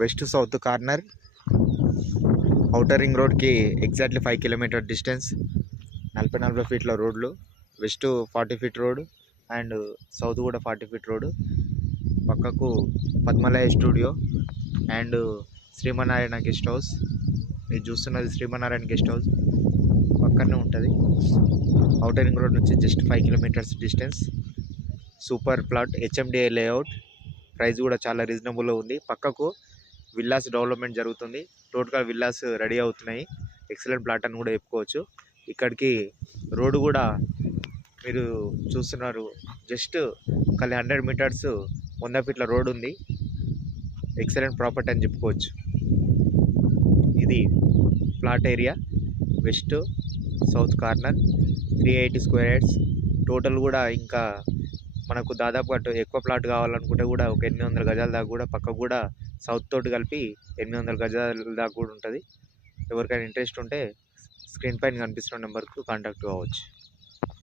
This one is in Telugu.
West to south corner, outer ring రోడ్కి ఎగ్జాక్ట్లీ 5 కిలోమీటర్ డిస్టెన్స్, 40 ఫీట్ల రోడ్లు. West 40 feet road and south కూడా 40 ఫీట్ రోడ్. పక్కకు Padmalaya studio and Srimannarayana guest house. మీరు చూస్తున్నది శ్రీమన్నారాయణ గెస్ట్ హౌస్ పక్కనే ఉంటుంది. ఔటర్ రింగ్ రోడ్ నుంచి just 5 kilometres distance. Super plot, HMDA layout. Price కూడా చాలా రీజనబుల్లో ఉంది. పక్కకు విల్లాస్ డెవలప్మెంట్ జరుగుతుంది. టోటల్గా విల్లాస్ రెడీ అవుతున్నాయి. ఎక్సలెంట్ ప్లాట్ అని కూడా చెప్పుకోవచ్చు. ఇక్కడికి రోడ్డు కూడా మీరు చూస్తున్నారు, జస్ట్ ఒక 100 మీటర్స్ 100 ఫీట్ల రోడ్ ఉంది. ఎక్సలెంట్ ప్రాపర్టీ అని చెప్పుకోవచ్చు. ఇది plot area, west south corner, 380 square yards. Total కూడా ఇంకా మనకు దాదాపు అటు ఎక్కువ ప్లాట్ కావాలనుకుంటే కూడా ఒక 800 గజాల దాకా కూడా పక్కకు కూడా సౌత్ తోటి కలిపి 800 గజాల దాకా కూడా ఉంటుంది. ఎవరికైనా ఇంట్రెస్ట్ ఉంటే స్క్రీన్ పైన కనిపిస్తున్న నెంబర్కు కాంటాక్ట్ కావచ్చు.